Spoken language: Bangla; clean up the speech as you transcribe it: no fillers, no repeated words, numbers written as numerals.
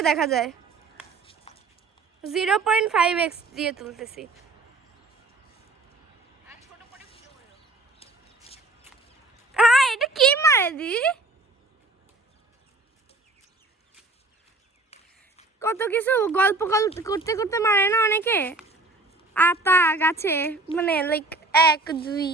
থেকে দেখা যায় 0.5x দিয়ে তুলতেছি। হ্যাঁ এটা কি মারে দি, কত কিছু গল্প করতে করতে মারে না অনেকে। আতা গাছে মানে লাইক 1 2